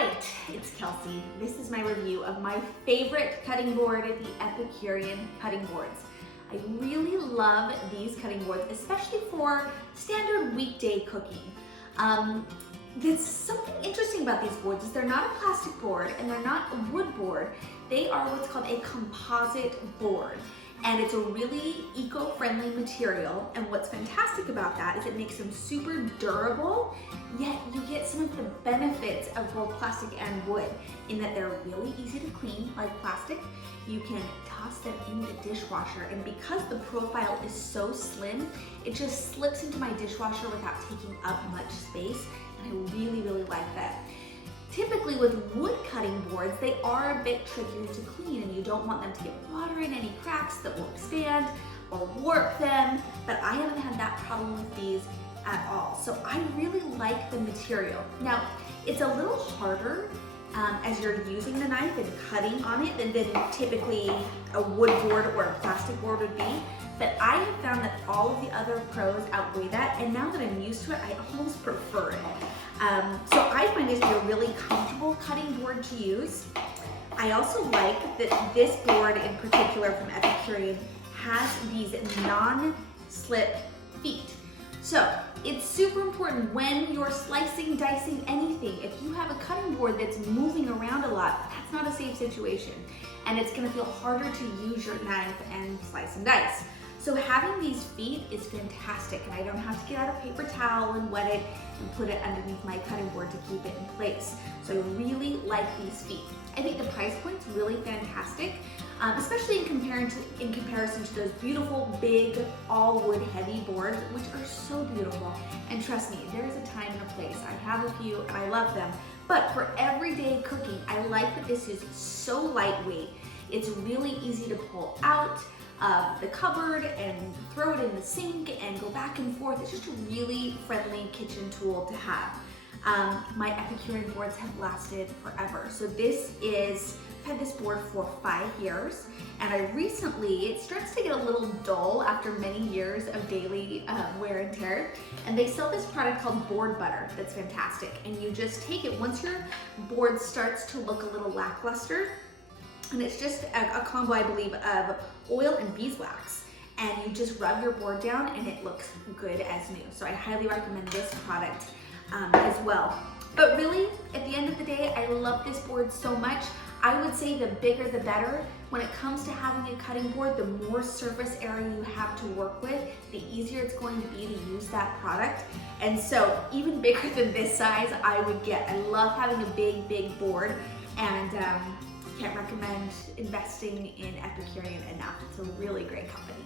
right, it's Kelsey. This is my review of my favorite cutting board, the Epicurean cutting boards. I really love these cutting boards, especially for standard weekday cooking. There's something interesting about these boards is they're not a plastic board and they're not a wood board. They are what's called a composite board. And it's a really eco-friendly material, and what's fantastic about that is it makes them super durable, yet you get some of the benefits of both plastic and wood in that they're really easy to clean, like plastic. You can toss them in the dishwasher, and because the profile is so slim, it just slips into my dishwasher without taking up much space, and I really like that. Typically with wood cutting boards, they are a bit trickier to clean and you don't want them to get water in any cracks that will expand or warp them, but I haven't had that problem with these at all. So I really like the material. Now, it's a little harder as you're using the knife and cutting on it than typically a wood board or a plastic board would be, but I have found that all of the other pros outweigh that, and now that I'm used to it, I almost prefer it. So I find it to be a really comfortable cutting board to use. I also like that this board in particular from Epicurean has these non-slip feet. So it's super important when you're slicing, dicing anything. If you have a cutting board that's moving around a lot, that's not a safe situation. And it's gonna feel harder to use your knife and slice and dice. So having these feet is fantastic, and I don't have to get out a paper towel and wet it and put it underneath my cutting board to keep it in place. So I really like these feet. I think the price point's really fantastic, especially in comparison to those beautiful, big, all wood heavy boards, which are so beautiful. And trust me, there is a time and a place. I have a few and I love them. But for everyday cooking, I like that this is so lightweight. It's really easy to pull out of the cupboard and throw it in the sink and go back and forth. It's just a really friendly kitchen tool to have. My Epicurean boards have lasted forever. So I've had this board for 5 years, and it starts to get a little dull after many years of daily wear and tear. And they sell this product called board butter that's fantastic. And you just take it once your board starts to look a little lackluster, and it's just a combo, I believe, of oil and beeswax. And you just rub your board down and it looks good as new. So I highly recommend this product as well. But really, at the end of the day, I love this board so much. I would say the bigger the better. When it comes to having a cutting board, the more surface area you have to work with, the easier it's going to be to use that product. And so even bigger than this size, I would get. I love having a big board, and can't recommend investing in Epicurean enough. It's a really great company.